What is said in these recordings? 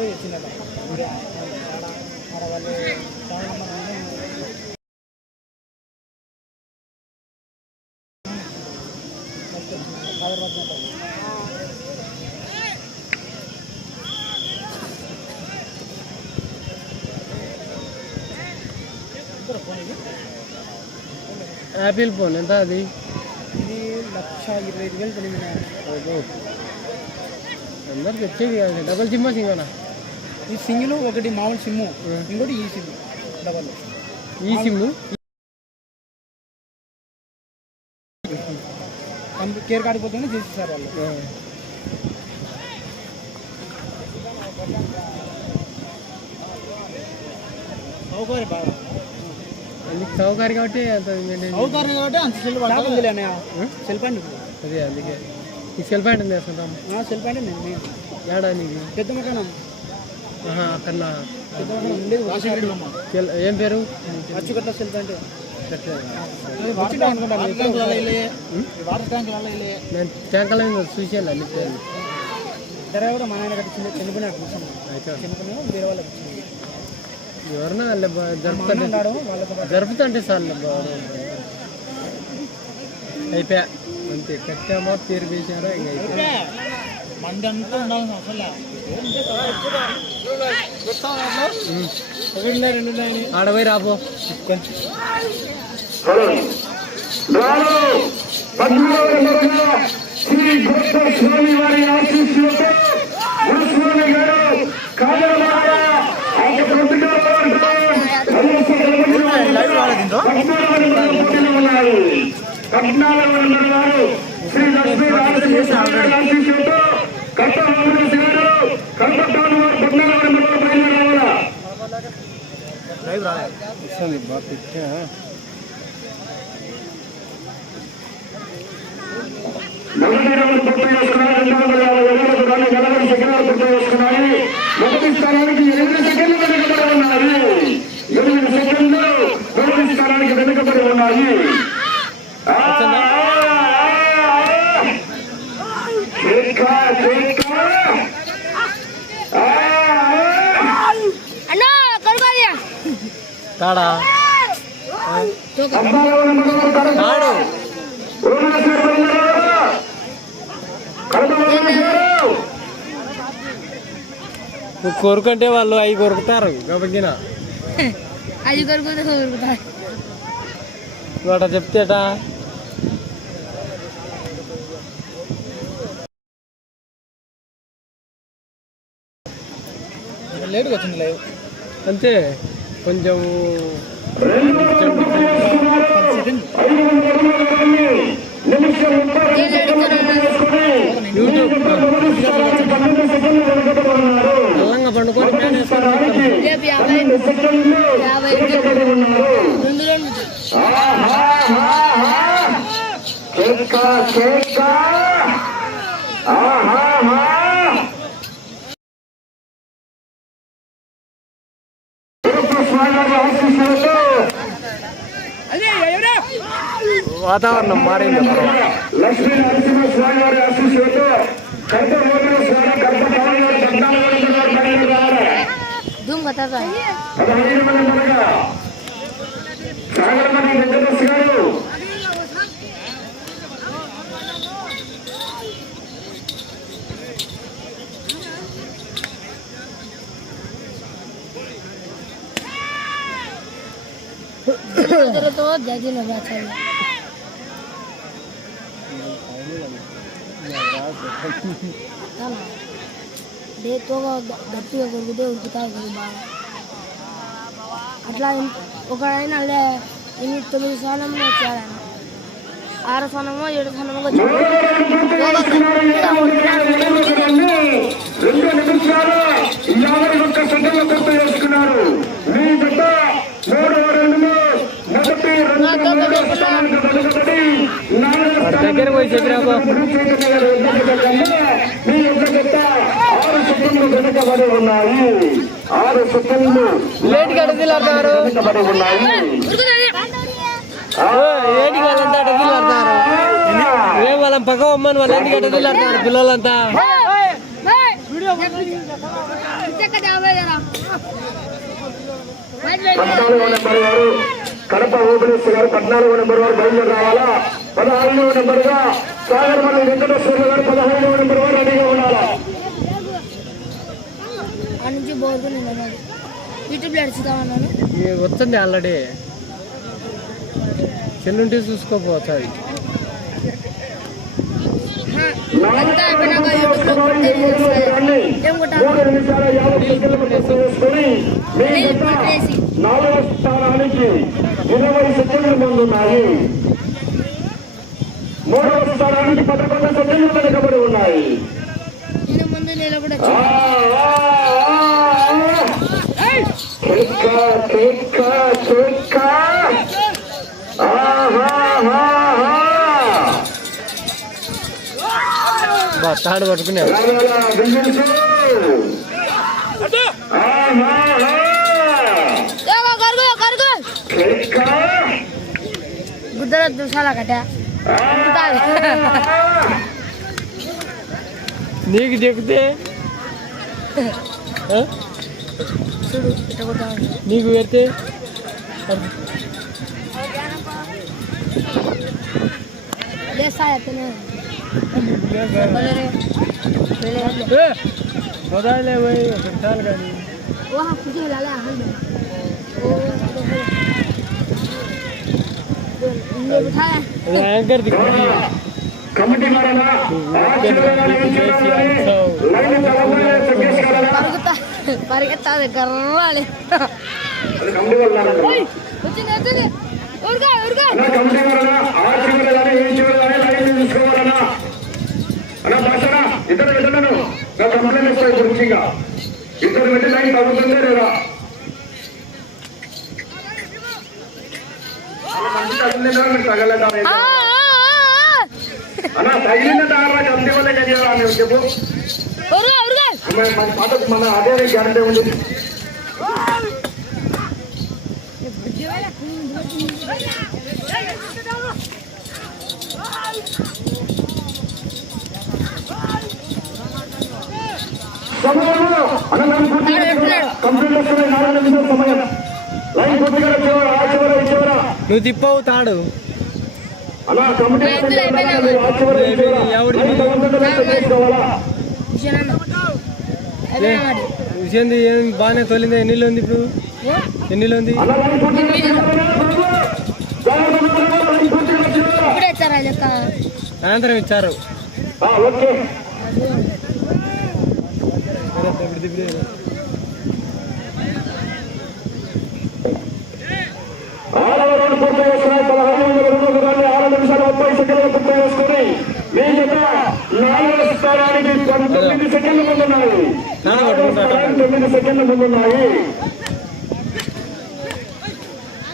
ఇరవై వచ్చిందట ఊరే ఆడ ఆడ వాళ్ళు చాలా మంది ఫస్ట్ వచ్చిందట హైదరాబాద్ ఉంటుంది ఫోన్ ఇది యాపిల్ ఫోన్ ఎంత అది ఇది లక్ష ఇరవై ఐదు వేలు తెలియదు ఓహో. అందరికి వచ్చేది కాదు డబల్ సిమ్మా సింగనా ఈ సింగిల్ ఒకటి మామూలు సిమ్ము ఇంకోటి e sim. Double e sim care కాడిపోతేనే చేసేసారు వాళ్ళు. సౌకర్యం బాగా. సౌకర్యం కాబట్టి అంత సౌకర్యం కాబట్టి అంత సెల్ పడుతుంది అన్నయ్య. సెల్ ప్యాంట్ అదే అందుకే. ఈ సెల్ ప్యాంట్ వేసుకుంటాం సెల్ ప్యాంట్ నేను మెయిన్ ఏడా నీకు పెద్ద మకానం అక్కడ ఏం పేరు? అచ్చుకట్ల నేను. ట్యాంకల మీద చూసాను అన్ని పేర్లు. ధర కూడా మా నాయన కట్టించింది చనిపోయినా కూర్చున్నాం అయితే. చనిపోయినా వేరే వాళ్ళకి ఇచ్చింది ఎవరన్నా పాటు. జరుపుతుంటే చాలు అయిపోయా అంతే కట్టామా పేరు వేసారా ఇంకా అయిపోయా మంది అంతా ఉండాల్సిన అవసరం ఉమ్. రెండు రాబో రాను శ్రీ భక్త స్వామి వారి ఆశీస్సులతో గురుస్వామి గారు ఉన్నారు పద్నాలుగు వారు శ్రీ లక్ష్మీ రామకృష్ణ గారి ఆశీస్సులతో కట్ట రామదాస్ గారు కల్పట్టాను వారు పద్నాలుగు నెలల బయలుదేరావాలా బాగా పెట్టా నలభై రోజులు పూర్తి చేసుకున్నారు రెండు వందల యాభై ఏళ్ళకు కానీ నలభై సెకండ్లు పూర్తి చేసుకున్నాయి మొదటి స్థానానికి ఎనిమిది సెకండ్లు వెనుకబడి ఉన్నాయి ఎనిమిది సెకండ్లు మొదటి స్థానానికి వెనుకబడి ఉన్నాయి ఆ, ఆ, ఆ. కేక, కేక. ఆ, ఆ. అన్నా కరుబాదియా కాడా కడప. కాడు. నువ్వు కోరుకుంటే వాళ్ళు అవి కొరుకుతారు. గబగ్గిన అది కొరుకుతా కొరుకుతా నువ్వు అట్లా చెప్తేటా లేట్గా వచ్చింది లైవ్. అంతే. కొంచెం వందల సెకండ్ ఐదు వందల పన్నెండు రావాలి ధూమ్ కథ పదహైదు మంది ఉండగా సాగరమణి వెంకటేష్ గారు तो जल्दी लगा चाहिए డే తోగా గట్టిగా కొరికితే ఉరుకుతాయి కదా బాగా అట్లా ఒక ఆయన అల్లే ఎనిమిది తొమ్మిది స్థానంలో వచ్చాడు ఆయన ఆరు స్థానమో ఏడు స్థానమో వచ్చాడు రెండు నిమిషాలు యాభై ఒక్క పూర్తి చేసుకున్నారు మీ మూడు రెండులో మొదటి రెండు మూడో స్థానానికి వెనుకబడి నాలుగో దగ్గరకు పోయి చెప్పిరాబో మీ యొక్క జత ఆరు సెకండ్లు వెనుకబడి ఉన్నాయి ఆరు సెకండ్లు లేట్ ఉన్నాయి ఏంటి వాళ్ళంతా అడగిలాడతారు ఏం వాళ్ళని పక్క అమ్మని వాళ్ళ ఇంటికి అడగిలాడతారు పిల్లలంతా. పద్నాలుగో కడప ఓపెనేశ్వర గారు పద్నాలుగో నెంబర్ వారు బయలుదేరి రావాలా? పదహారులో నెంబర్గా సాగరమల్లి వెంకటేశ్వర గారు పదహారులో నెంబర్ వారు రెడీగా ఉండాలా? వస్తుంది ఆల్రెడీ. చెల్లుంటే కొట్టేసి. నాలుగవ స్థానానికి ఇరవై సెకండ్ల ముందు ఉన్నాయి మూడవ స్థానానికి పదకొండు సెకండ్లు వెనుకబడి ఉన్నాయి. నేను ముందు నిలబడచ్చు मेरा दूसरा लगट नीक देखते। हाँ? नीक वेते लेसा है तने बोले रे बोले बोदा ले भाई कंटाल का वहाँ कुछ लाला हाँ। ओ तो తగ్గేసుకోవాలా? పరుగుతా పరిగెత్తా గర్వాలి వచ్చింది వచ్చింది ఉరుగా ఉరుగా ఇద్దరు పెట్టను నా కంప్లైంట్ ఇస్తాయి గురించిగా ఇద్దరు పెట్టి లైన్ తగ్గుతుందే లేదా మంచి తగిలిందా మీరు తగలదా ఆ అన్నా తగిలిందా కమిటీ వల్ల కలియాలి చెప్పు ఉరుగా ఉరుగా మన అదే గ్యారంటీ ఉంది. నిమిషాల సమయం. నువ్వు తిప్పవు తాడు. విషయంది ఏం బాగానే తోలింది? ఎన్నిలో ఉంది ఇప్పుడు? ఎన్నిలో ఉంది? అలా లైన్ పూర్తిగా చివర జాగ్రత్త లైన్ పూర్తిగా చివర ఇప్పుడే ఇచ్చారా లెక్క సాయంత్రం ఇచ్చారు ఆ, ఓకే ఆరవ రౌండ్ పూర్తి చేస్తున్నాయి వందల రెండు ఆరు నిమిషాలు ముప్పై సెకండ్లు పూర్తి చేసుకుని మీ నాలుగవ స్థానానికి తొమ్మిది సెకండ్ల ముందున్నాయి తొమ్మిది సెకండ్ల ముందున్నాయి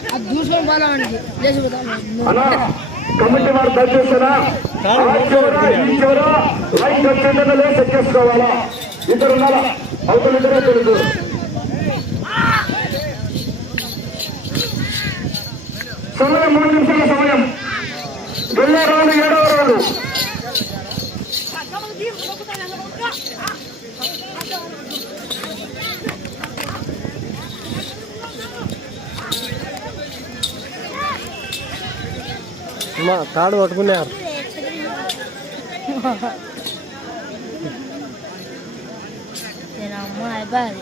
అది కమిటీ వారు దయచేస్తారా ఆ వచ్చిందో లేదు ఎక్కేసుకోవాలా ఇద్దరు ఉన్నారా అవతల ఇద్దరే సమయం మూడు నిమిషాల సమయం. రెండో రౌండ్ ఏడవ రౌండ్. అమ్మా తాడు పట్టుకున్నారు నేను అమ్మ అయిపోయాది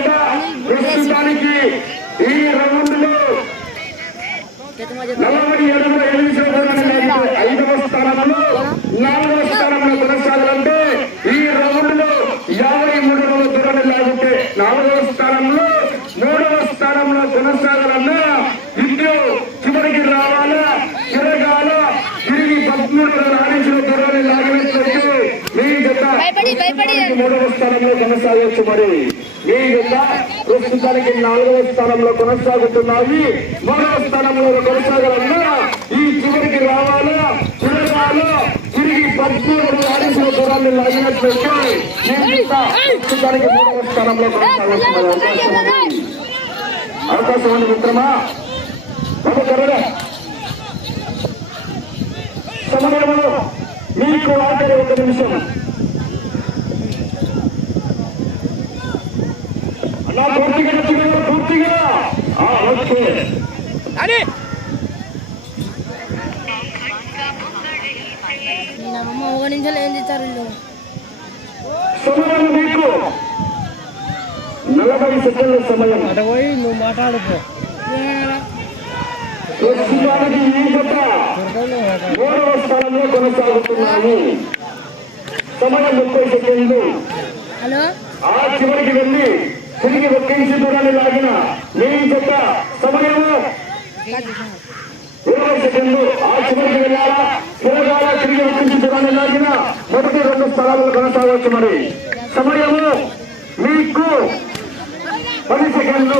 మూడవ స్థానంలో కొనసాగవచ్చు మరి. మీ జత ప్రస్తుతానికి నాలుగవ స్థానంలో కొనసాగుతున్నాయి. మూడవ స్థానంలో కొనసాగాలన్నా ఈ చివరికి రావాలా? తిరగాలా? తిరిగి పద్మూడు ఆడించిన దూరాన్ని లాగినట్లయితే మీ జత ప్రస్తుతానికి మూడవ స్థానంలో కొనసాగుతున్నారు అవకాశం ఉంది. మిత్రమా? సమయంలో మీకు ఆఖరి ఒక నిమిషం అన్నా పూర్తిగా నచ్చిందా పూర్తిగా ఆ, ఓకే నా అమ్మ ఒక నిమిషాలు ఏం మీకు. నలభై సెకండ్ల సమయం. పోయి నువ్వు మాట్లాడుకో. మూడవ స్థానంలో కొనసాగుతున్నాయి సమయం ముప్పై సెకండ్లు. హలో? ఆ చివరికి వెళ్ళి తిరిగి ఒక్కించి దూరాన్ని లాగిన నేను చెప్ప సమయము ఇరవై సెకండ్లు. ఆ చివరికి వెళ్ళాలా? తిరగాల తిరిగి ఒక్కించి దూరాన్ని లాగిన మొదటి రెండు స్థలాలు కొనసాగవచ్చు మరి. సమయము మీకు పది సెకండ్లు.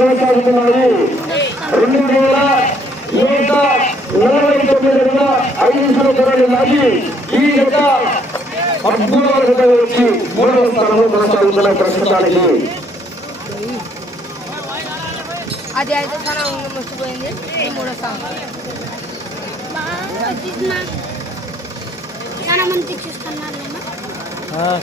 కొనసాగుతున్నాయి రెండు వేల నూట నలభై తొమ్మిది రోజుల ఐదు నిమిషాల లాగి ఈ జత అద్భుతమైన వచ్చి మూడవ స్థానంలో కొనసాగుతున్నాయి ప్రస్తుతానికి అది ఐదో స్థానం మర్చిపోయింది ఇది మూడో స్థానం చాలా మంది చూస్తున్నారు